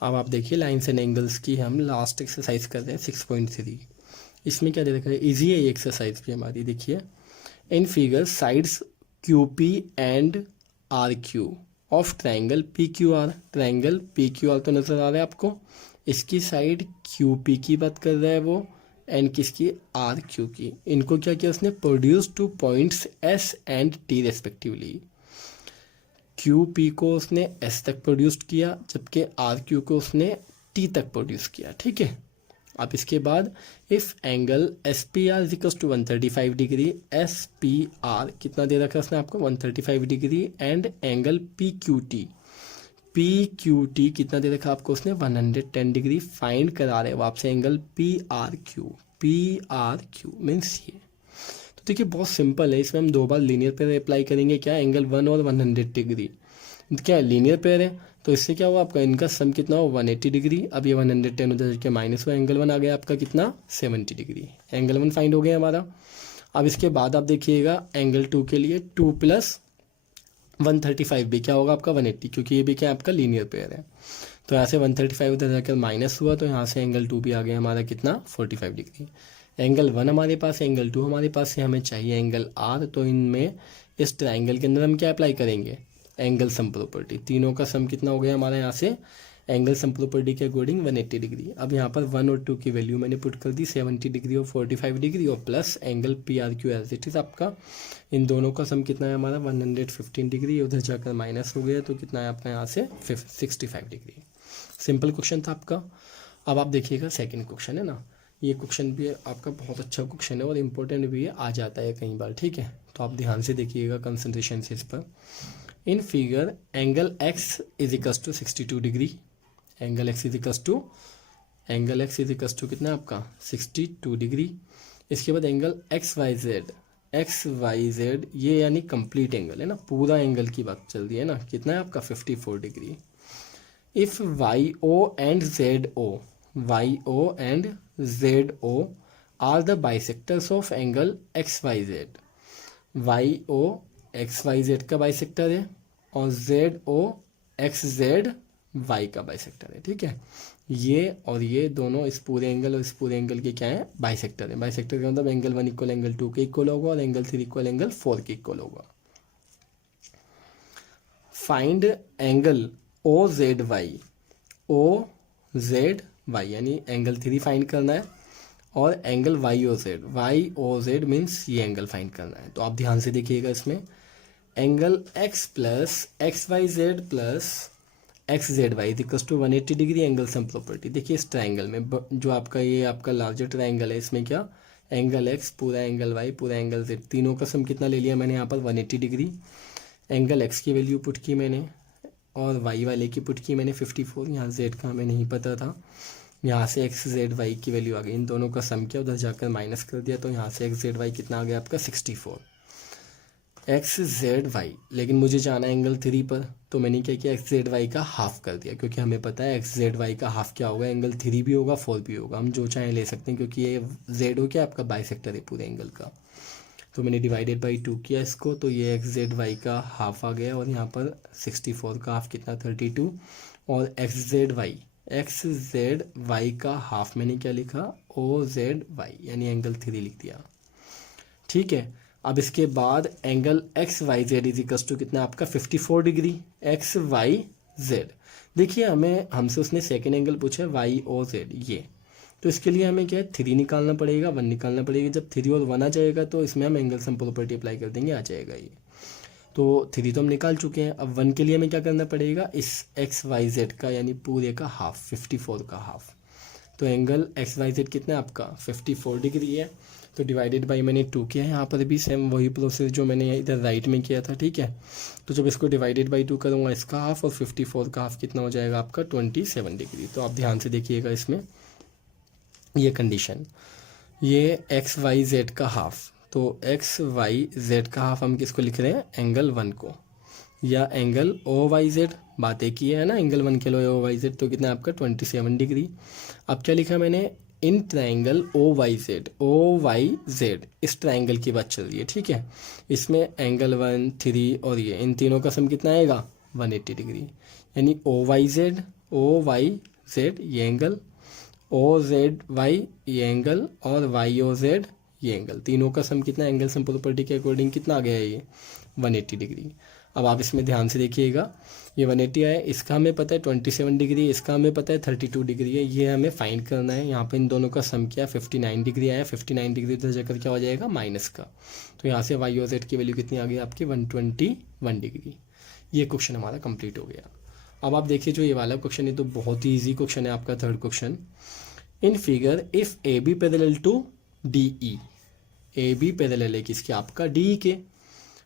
अब आप देखिए लाइन्स एंड एंगल्स की हम लास्ट एक्सरसाइज कर रहे हैं 6.3। इसमें क्या दे रखा है, इजी है ये एक्सरसाइज भी हमारी। देखिए in figure sides Q P and R Q of triangle P Q R. Triangle P Q R तो नज़र आ रहा है आपको, इसकी साइड क्यू पी की बात कर रहा है वो, एंड किसकी, आर क्यू की। इनको क्या किया उसने, produce two points S and T respectively. Q P को उसने एस तक प्रोड्यूस किया, जबकि आर क्यू को उसने टी तक प्रोड्यूस किया। ठीक है, अब इसके बाद if angle S P R equals to 135 degree, S P R कितना दे रखा है उसने आपको 135 degree, and angle P Q T कितना दे रखा आपको उसने 110 डिग्री। फाइंड करा रहे हो आपसे angle P R Q means ये। तो देखिए बहुत सिंपल है, इसमें हम दो बार लीनियर पेयर अप्लाई करेंगे। क्या, एंगल 1 और 100 डिग्री, क्या लीनियर पेयर है, तो इससे क्या हुआ आपका, इनका सम कितना हो 180 डिग्री। अब ये 110 उधर के माइनस हुआ, एंगल 1 आ गया आपका कितना 70 डिग्री। एंगल 1 फाइंड हो गया हमारा। अब इसके बाद आप देखिएगा एंगल 2 के लिए 2 + 135 भी क्या होगा आपका 180, क्योंकि ये भी क्या आपका लीनियर पेयर है। तो यहाँ से 135 उधर जाकर माइनस हुआ, तो यहाँ से एंगल 2 भी आ गया हमारा कितना 45 डिग्री। एंगल 1 हमारे पास, एंगल 2 हमारे पास है, हमें चाहिए एंगल आर। तो इनमें इस ट्राइंगल के अंदर हम क्या अप्लाई करेंगे, एंगल सम प्रॉपर्टी। तीनों का सम कितना हो गया हमारा यहाँ से, एंगल सम प्रॉपर्टी के अकॉर्डिंग 180 डिग्री। अब यहाँ पर 1 और 2 की वैल्यू मैंने पुट कर दी, 70 डिग्री और 45 डिग्री, और plus angle P R Q as it is आपका। इन दोनों का सम कितना है हमारा 115 डिग्री, उधर जाकर माइनस हो गया, तो कितना है आपका यहाँ से 65 डिग्री। सिंपल क्वेश्चन था आपका। अब आप देखिएगा सेकेंड क्वेश्चन है ना, ये क्वेश्चन भी आपका बहुत अच्छा क्वेश्चन है और इम्पोर्टेंट भी है, आ जाता है कई बार। ठीक है, तो आप ध्यान से देखिएगा, कंसंट्रेशन से इस पर। In figure angle x is equals to 62 degree, angle x is equals to कितना आपका 62 डिग्री। इसके बाद एंगल एक्स वाई जेड ये यानी कंप्लीट एंगल है ना, पूरा एंगल की बात चल रही है ना, कितना है आपका 54 degree. If Y O and Z O are the bisectors of angle X Y Z. Y O X Y Z का बाइसेक्टर है, और Z O X Z Y का बाइसेक्टर है। ठीक है, ये और ये दोनों इस पूरे एंगल और इस पूरे एंगल के क्या है, बाइसेक्टर है। बाइसेक्टर का मतलब एंगल 1 इक्वल एंगल 2 के इक्वल होगा, और एंगल 3 इक्वल एंगल 4 के इक्वल होगा। Find angle O Z Y यानी एंगल 3 फाइंड करना है, और angle Y O Z means ये एंगल फाइंड करना है। तो आप ध्यान से देखिएगा, इसमें angle X plus X Y Z plus X Z Y equals to 180 degree, angle sum property. देखिए इस ट्राइंगल में जो आपका ये आपका लार्जर ट्राइंगल है, इसमें क्या, एंगल एक्स पूरा एंगल वाई पूरा एंगल जेड, तीनों का सम कितना ले लिया मैंने यहाँ पर 180 डिग्री। एंगल एक्स की वैल्यू पुट की मैंने, और वाई वाले की पुट की मैंने 54, यहाँ जेड का हमें नहीं पता था, यहाँ से एक्स जेड वाई की वैल्यू आ गई। इन दोनों का सम किया, उधर जाकर माइनस कर दिया, तो यहाँ से एक्स जेड वाई कितना आ गया आपका 64 एक्स जेड वाई। लेकिन मुझे जाना है एंगल 3 पर, तो मैंने क्या किया, एक्स जेड वाई का हाफ कर दिया, क्योंकि हमें पता है एक्स जेड वाई का हाफ क्या होगा, एंगल 3 भी होगा 4 भी होगा, हम जो चाहें ले सकते हैं, क्योंकि ये जेड हो क्या आपका बाइसेक्टर है पूरे एंगल का। तो मैंने डिवाइडेड बाई 2 किया इसको, तो ये एक्स जेड वाई का हाफ आ गया, और यहाँ पर 64 का हाफ कितना 32, और एक्स जेड वाई का हाफ मैंने क्या लिखा, ओ जेड वाई यानी एंगल 3 लिख दिया। ठीक है, अब इसके बाद angle X Y Z is equals to कितना आपका 54 डिग्री एक्स वाई जेड। देखिए हमसे उसने सेकेंड एंगल पूछा है वाई ओ जेड ये, तो इसके लिए हमें क्या है 3 निकालना पड़ेगा, 1 निकालना पड़ेगा। जब 3 और 1 आ जाएगा तो इसमें हम एंगल सम प्रॉपर्टी अप्लाई कर देंगे, आ जाएगा ये। तो 3 तो हम निकाल चुके हैं, अब 1 के लिए हमें क्या करना पड़ेगा, इस एक्स वाई जेड का यानी पूरे का हाफ 54 का हाफ। तो एंगल एक्स वाई जेड कितना है आपका 54 डिग्री है, तो डिवाइडेड बाई मैंने 2 किया है। यहाँ पर भी सेम वही प्रोसेस जो मैंने इधर राइट में किया था। ठीक है, तो जब इसको डिवाइडेड बाई 2 करूँगा, इसका हाफ और 54 का हाफ कितना हो जाएगा आपका 27 डिग्री। तो आप ध्यान से देखिएगा इसमें ये कंडीशन, ये एक्स वाई जेड का हाफ, तो एक्स वाई जेड का हाफ हम किसको लिख रहे हैं, एंगल 1 को, या एंगल ओ वाई जेड, बात एक ही है ना, एंगल 1 के लिए ओ वाई जेड, तो कितना आपका 27 डिग्री। अब क्या लिखा मैंने, in triangle O Y Z इस ट्राइंगल की बात चल रही है। ठीक है, इसमें एंगल 1 3 और ये इन तीनों का सम कितना आएगा 180 डिग्री, यानी O Y Z O Y Z ये एंगल, ओ जेड वाई ये एंगल, और वाई ओ जेड ये एंगल, तीनों का सम कितना, एंगल सम प्रॉपर्टी के अकॉर्डिंग कितना आ गया है, ये 180 डिग्री। अब आप इसमें ध्यान से देखिएगा, ये 180 आया, इसका हमें पता है 27 डिग्री, इसका हमें पता है 32 डिग्री है, ये हमें फाइंड करना है। यहाँ पे इन दोनों का सम किया 59 डिग्री आया, 59 डिग्री उधर जाकर क्या हो जाएगा, माइनस का, तो यहाँ से वाई और जेड की वैल्यू कितनी आ गई आपकी 121 डिग्री। ये क्वेश्चन हमारा कंप्लीट हो गया। अब आप देखिए जो ये वाला क्वेश्चन है तो बहुत ही ईजी क्वेश्चन है आपका, third question. In figure if A B parallel to D E, A B parallel है किसके, आपका डी ई के।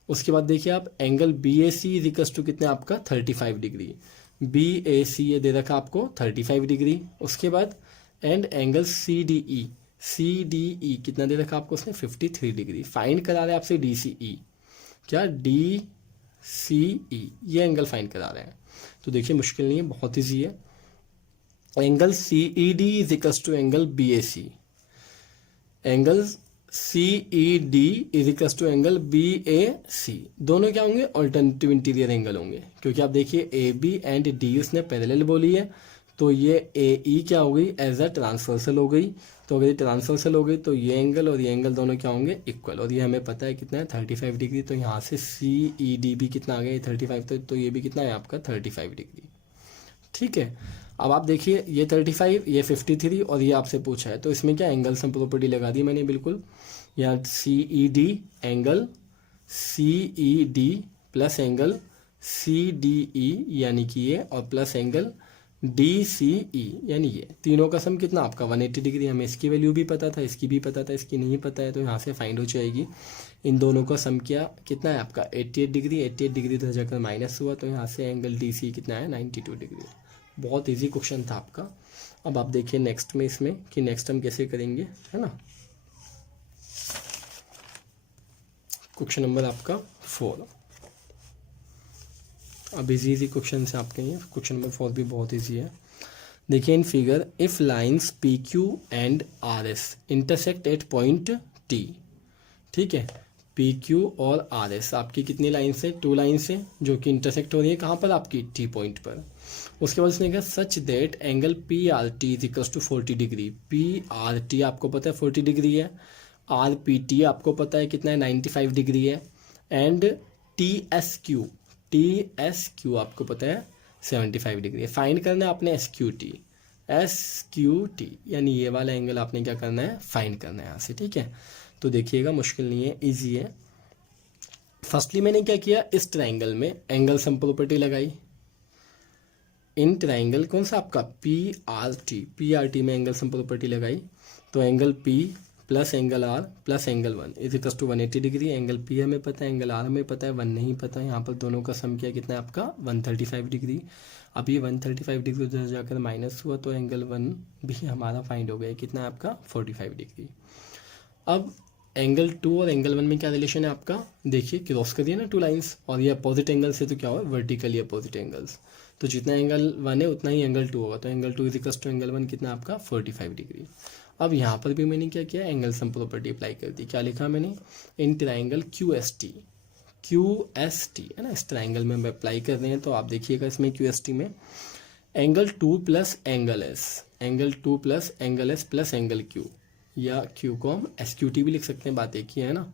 उसके बाद देखिए आप angle B A C is equal to कितने, आपका 35 डिग्री, बी ए सी ये दे रखा आपको 35 डिग्री। उसके बाद and angle C D E, C D E कितना दे रखा आपको उसने 53 डिग्री। फाइंड करा रहे हैं आपसे डी सी ई, क्या डी सी ई ये एंगल फाइंड करा रहे हैं। तो देखिए मुश्किल नहीं है, बहुत ईजी है। Angle C E D is equal to angle B A C, angle C E D is equal to angle B A C, दोनों क्या होंगे, ऑल्टरनेटिव इंटीरियर एंगल होंगे, क्योंकि आप देखिए ए बी एंड डी उसने पैरेलल बोली है, तो ये ए ई क्या हो गई, एज अ ट्रांसवर्सल हो गई। तो अगर ये ट्रांसवर्सल हो गई तो ये एंगल और ये एंगल दोनों क्या होंगे, इक्वल, और ये हमें पता है कितना है 35 डिग्री। तो यहाँ से सी ई डी भी कितना आ गया 35, तो ये भी कितना है आपका 35 डिग्री। ठीक है, अब आप देखिए ये 35, ये 53 और ये आपसे पूछा है, तो इसमें क्या एंगल सम प्रॉपर्टी लगा दी मैंने बिल्कुल। यहाँ C E D angle C E D plus angle C D E यानी कि ये, और plus angle D C E यानी ये, तीनों का सम कितना आपका 180 डिग्री। हमें इसकी वैल्यू भी पता था, इसकी भी पता था, इसकी नहीं पता है, तो यहाँ से फाइंड हो जाएगी। इन दोनों का सम क्या कितना है आपका 88 डिग्री, 88 डिग्री तो जाकर माइनस हुआ, तो यहाँ से एंगल डी सी कितना है 92 डिग्री। बहुत इजी क्वेश्चन था आपका। अब आप देखिए नेक्स्ट में इसमें कि नेक्स्ट हम कैसे करेंगे, है ना। क्वेश्चन नंबर आपका 4। अब इजी क्वेश्चन से आपके लिए क्वेश्चन नंबर 4 भी बहुत इजी है। देखिए in figure if lines P Q and R S intersect at point T, ठीक है, पी क्यू और आर एस आपकी कितनी लाइन से, 2 लाइन से, जो कि इंटरसेक्ट हो रही है कहाँ पर, आपकी टी पॉइंट पर। उसके बाद उसने कहा such that angle P R T is equal to 40 degree, P R T आपको पता है 40 डिग्री है, आर पी टी आपको पता है कितना है 95 डिग्री है, एंड टी एस क्यू आपको पता है 75 डिग्री है। फाइंड करना है आपने एस क्यू टी यानी ये वाला एंगल आपने क्या करना है, फाइंड करना है यहाँ से। ठीक है, तो देखिएगा मुश्किल नहीं है, इजी है। फर्स्टली मैंने क्या किया, इस ट्राइंगल में एंगल सम प्रॉपर्टी लगाई। इन ट्राइंगल कौन सा आपका पी आर टी में एंगल सम प्रॉपर्टी लगाई, तो angle P plus angle R plus angle 1 is equal to 180 degree. Angle P हमें पता है, एंगल आर हमें पता है, 1 नहीं पता है। यहाँ पर दोनों का सम किया कितना है आपका 135 डिग्री। अब ये 135 डिग्री उधर जाकर माइनस हुआ, तो एंगल 1 भी हमारा फाइंड हो गया, कितना है आपका 45 डिग्री। अब एंगल 2 और एंगल 1 में क्या रिलेशन है आपका, देखिए क्रॉस करिए ना 2 लाइंस, और ये अपोजिट एंगल से तो क्या होगा, वर्टिकली अपोजिट एंगल्स, तो जितना एंगल 1 है उतना ही एंगल 2 होगा, तो angle 2 is equal to angle 1 कितना आपका 45 डिग्री। अब यहाँ पर भी मैंने क्या किया, एंगल सम प्रॉपर्टी अप्लाई कर दी। क्या लिखा मैंने, in triangle Q S T है ना, इस ट्राइंगल में हम अप्लाई कर रहे हैं, तो आप देखिएगा इसमें क्यू एस टी में angle 2 plus angle S, angle 2 plus angle S plus angle Q, या क्यू को हम एस क्यू टी भी लिख सकते हैं, बात एक ही है ना।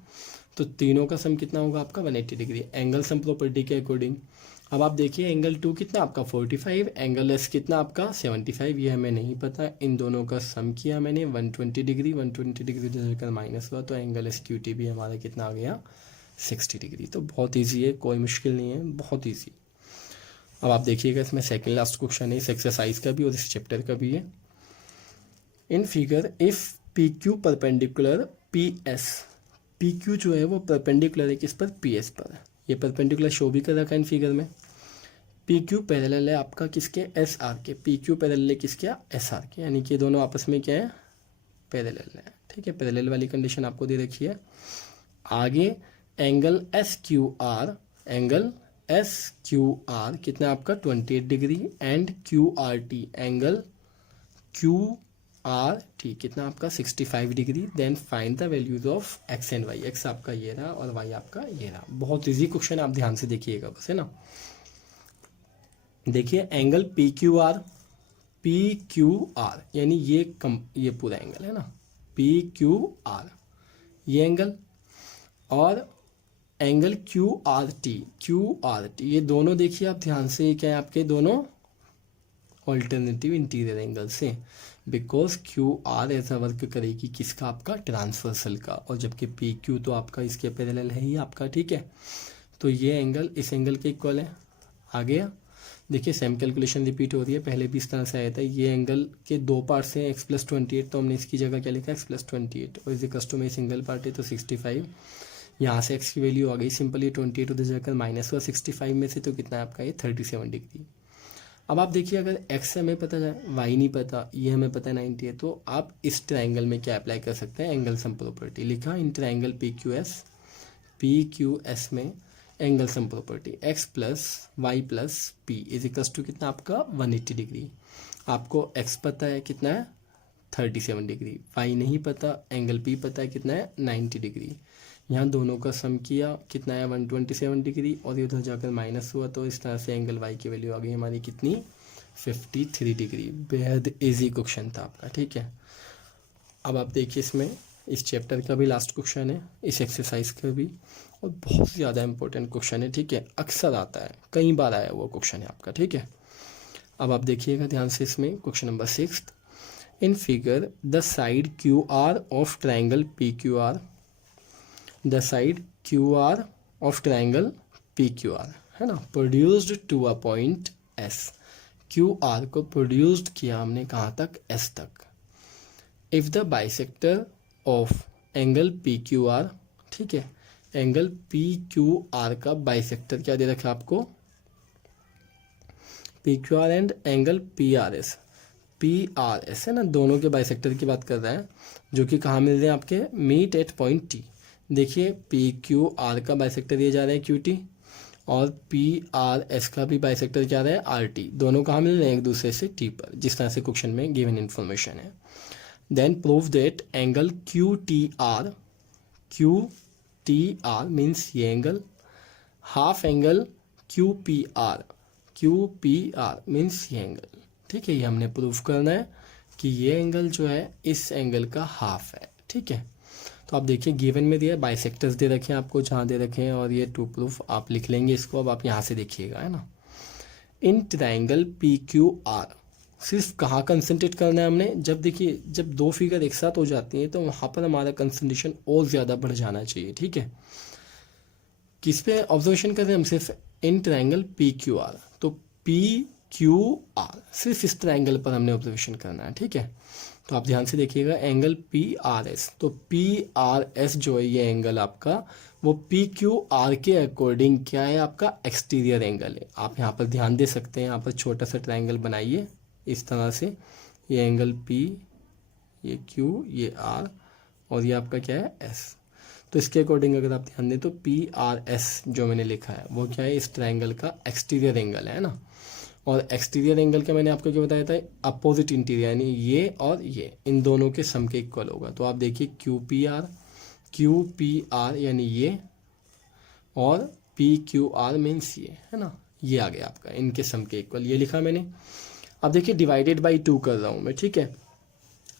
तो तीनों का सम कितना होगा आपका 180 डिग्री एंगल सम प्रॉपर्टी के अकॉर्डिंग। अब आप देखिए एंगल 2 कितना आपका 45, एंगल एस कितना आपका 75, ये हमें नहीं पता। इन दोनों का सम किया मैंने 120 डिग्री, 120 डिग्री जाकर माइनस हुआ, तो एंगल एस क्यू टी भी हमारा कितना आ गया 60 डिग्री। तो बहुत ईजी है, कोई मुश्किल नहीं है, बहुत ईजी। अब आप देखिएगा इसमें सेकेंड लास्ट क्वेश्चन है इस एक्सरसाइज का भी और इस चैप्टर का भी है। इन figure if P Q perpendicular P S, P Q जो है वो परपेंडिकुलर है किस पर, पी एस पर। ये परपेंडिकुलर शो भी कर रखा है इन फिगर में। पी क्यू पैरेलल है आपका किसके, एस आर के, पी क्यू पैरेलल है किसके, एस आर के, यानी कि ये दोनों आपस में क्या है, पैरेलल है। ठीक है, पैरेलल वाली कंडीशन आपको दे रखी है। आगे angle S Q R, angle S Q R कितना आपका 28 degree, and Q R T, angle Q R T कितना आपका 65 degree. Then find the values of X and Y, X आपका ये रहा और वाई आपका ये रहा। बहुत इजी क्वेश्चन, आप ध्यान से देखिएगा बस, है ना। देखिए angle P Q R P Q are, यानी ये पूरा एंगल है ना, पी क्यू आर ये एंगल, और एंगल क्यू आर टी, ये दोनों देखिए आप ध्यान से, क्या है आपके दोनों ऑल्टरनेटिव इंटीरियर एंगल से, बिकॉज क्यू आर ऐसा वर्क करेगी किसका, आपका ट्रांसवर्सल का, और जबकि पी क्यू तो आपका इसके पैरेलल है ही आपका, ठीक है। तो ये एंगल इस एंगल के इक्वल है। आ गया, देखिए सेम कैलकुलेशन रिपीट हो रही है, पहले भी इस तरह से आया था। ये एंगल के दो पार्ट्स हैं, x+28, तो हमने इसकी जगह क्या लिखा x+28, और इज इक्वल्स टू में सिंगल पार्ट है तो 65, यहाँ से x की वैल्यू आ गई सिंपली 28 उधर जाकर माइनस हुआ 65 में से, तो कितना है आपका ये 37 डिग्री। अब आप देखिए, अगर x हमें पता है, y नहीं पता, ये हमें पता है 90 है, तो आप इस ट्रायंगल में क्या अप्लाई कर सकते हैं, एंगल सम प्रॉपर्टी लिखा इन ट्रायंगल PQS में angle sum property x plus Y plus P is equals to कितना आपका 180 डिग्री। आपको x पता है कितना है 37 डिग्री, y नहीं पता, एंगल p पता है कितना है 90 डिग्री। यहाँ दोनों का सम किया कितना है 127 डिग्री, और उधर जाकर माइनस हुआ, तो इस तरह से एंगल y की वैल्यू आ गई हमारी कितनी 53 डिग्री। बेहद ईजी क्वेश्चन था आपका, ठीक है। अब आप देखिए इसमें इस चैप्टर का भी लास्ट क्वेश्चन है, इस एक्सरसाइज का भी, और बहुत ज़्यादा इंपॉर्टेंट क्वेश्चन है, ठीक है। अक्सर आता है, कई बार आया हुआ क्वेश्चन है आपका, ठीक है। अब आप देखिएगा ध्यान से, इसमें question number 6, in figure the side Q R of triangle P Q R, the side Q R of triangle P Q R है ना, produced to a point S. Q R को प्रोड्यूस्ड किया हमने कहाँ तक, एस तक। If the bisector of angle P Q R, ठीक है, एंगल पी क्यू आर का बाइसेक्टर क्या दे रखा है आपको, P Q R and angle P R S है ना, दोनों के बाइसेक्टर की बात कर रहा है, जो कि कहाँ मिल रहे हैं आपके, मीट एट पॉइंट टी। देखिए पी क्यू आर का बाइसेक्टर ये जा रहा है क्यू टी, और पी आर एस का भी बाइसेक्टर क्या रहा है आर टी, दोनों कहाँ मिल रहे हैं, एक दूसरे से टी पर, जिस तरह से क्वेश्चन में गिवन इन्फॉर्मेशन है। Then prove that angle Q T R means ये angle, half angle Q P R means ये एंगल, ठीक है। ये हमने प्रूव करना है कि ये एंगल जो है इस एंगल का हाफ है, ठीक है। तो आप देखिए गिवन में दिया है, बाइसेक्टर्स दे रखे हैं आपको, जहाँ दे रखे हैं, और ये टू प्रूफ आप लिख लेंगे इसको। अब आप यहाँ से देखिएगा, है ना, in triangle P Q are सिर्फ कहाँ कंसंट्रेट करना है हमने, जब देखिए जब दो फिगर एक साथ हो जाती हैं तो वहाँ पर हमारा कंसंट्रेशन और ज़्यादा बढ़ जाना चाहिए, ठीक है। किस पे ऑब्जर्वेशन कर रहे हैं हम, सिर्फ in triangle P Q R, तो पी क्यू आर सिर्फ इस ट्राइंगल पर हमने ऑब्जर्वेशन करना है, ठीक है। तो आप ध्यान से देखिएगा, एंगल पी आर एस, तो पी आर एस जो है ये एंगल आपका, वो पी क्यू आर के अकॉर्डिंग क्या है आपका, एक्सटीरियर एंगल है। आप यहाँ पर ध्यान दे सकते हैं, यहाँ पर छोटा सा ट्राइंगल बनाइए इस तरह से, ये एंगल पी, ये क्यू, ये आर, और ये आपका क्या है एस। तो इसके अकॉर्डिंग अगर आप ध्यान दें तो पी आर एस जो मैंने लिखा है वो क्या है, इस ट्राइंगल का एक्सटीरियर एंगल है ना। और एक्सटीरियर एंगल का मैंने आपको क्या बताया था, अपोजिट इंटीरियर, यानी ये और ये, इन दोनों के सम के इक्वल होगा। तो आप देखिए क्यू पी आर यानी ये, और पी क्यू आर मीन्स ये, है ना, ये आ गया आपका, इनके सम के इक्वल, ये लिखा मैंने। अब देखिए डिवाइडेड बाई 2 कर रहा हूँ मैं, ठीक है।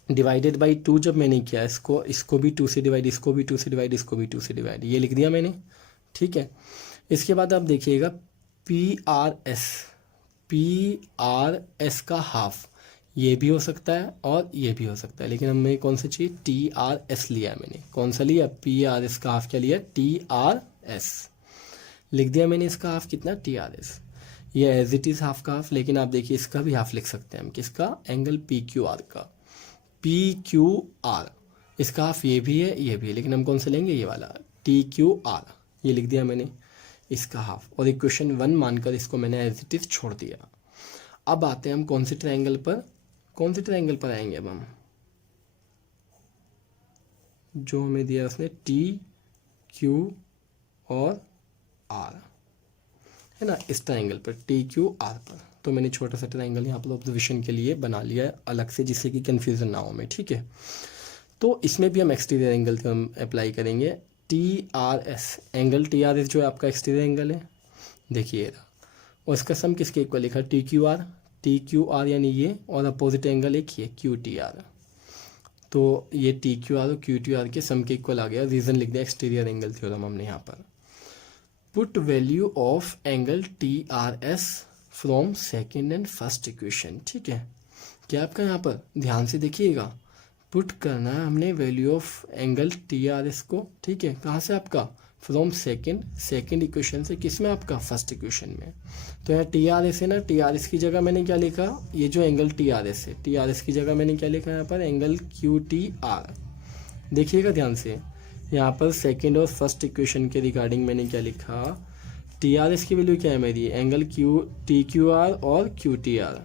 डिवाइडेड बाई 2 जब मैंने किया, इसको भी 2 से डिवाइड, इसको भी 2 से डिवाइड, इसको भी 2 से डिवाइड, ये लिख दिया मैंने, ठीक है। इसके बाद आप देखिएगा पी आर एस का हाफ, ये भी हो सकता है और ये भी हो सकता है, लेकिन हमें कौन सा चाहिए, टी आर एस लिया है मैंने। कौन सा लिया, पी आर एस का हाफ क्या लिया, टी आर एस लिख दिया मैंने। इसका हाफ कितना, टी आर एस, ये एज इट इज़ हाफ का हाफ, लेकिन आप देखिए इसका भी हाफ लिख सकते हैं हम, किसका, एंगल पी क्यू आर का, पी क्यू आर, इसका हाफ ये भी है ये भी है, लेकिन हम कौन सा लेंगे, ये वाला टी क्यू आर, ये लिख दिया मैंने इसका हाफ, और इक्वेशन 1 मानकर इसको मैंने एज इट इज़ छोड़ दिया। अब आते हैं हम कौन से ट्रायंगल पर आएंगे, अब हम जो हमें दिया उसने टी क्यू और आर, है ना, इस ट्रायंगल पर टी क्यू आर पर। तो मैंने छोटा सा ट्रायंगल यहाँ पर ऑब्जर्वेशन के लिए बना लिया है अलग से, जिससे कि कन्फ्यूज़न ना हो में, ठीक है। तो इसमें भी हम एक्सटीरियर एंगल को हम अप्लाई करेंगे, T R S, angle T R S जो है आपका एक्सटीरियर एंगल है, देखिए, और इसका सम किसके इक्वल लिखा, टी टी क्यू आर यानी ये, और अपोजिट एंगल एक ये क्यू टी आर। तो ये टी क्यू आर और क्यू टी आर के सम के इक्वल आ गया। रीजन लिख दिया एक्सटीरियर एंगल थ्योरम हमने यहाँ पर। Put value of angle T R S from second and first equation. ठीक है, क्या आपका यहाँ पर ध्यान से देखिएगा, पुट करना है हमने value of angle T R S को। ठीक है, कहाँ से आपका, फ्रॉम सेकेंड इक्वेशन से, किस में आपका, फर्स्ट इक्वेशन में। तो यहाँ टी आर एस है ना, टी आर एस की जगह मैंने क्या लिखा, ये जो एंगल टी आर एस है, टी आर एस की जगह मैंने क्या लिखा यहाँ पर, एंगल क्यू टी आर। देखिएगा ध्यान से, यहाँ पर सेकेंड और फर्स्ट इक्वेशन के रिगार्डिंग मैंने क्या लिखा, टी आर एस की वैल्यू क्या है मेरी, angle Q T Q R और क्यू टी आर।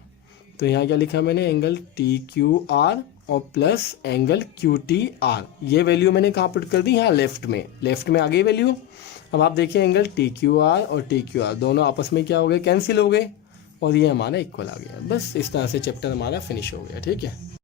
तो यहाँ क्या लिखा मैंने, एंगल टी क्यू आर और plus angle Q T are. ये वैल्यू मैंने कहाँ पुट कर दी, यहाँ लेफ्ट में आ गई वैल्यू। अब आप देखिए एंगल टी क्यू आर और टी क्यू आर दोनों आपस में क्या हो गए, कैंसिल हो गए, और ये हमारा इक्वल आ गया। बस इस तरह से चैप्टर हमारा फिनिश हो गया। ठीक है।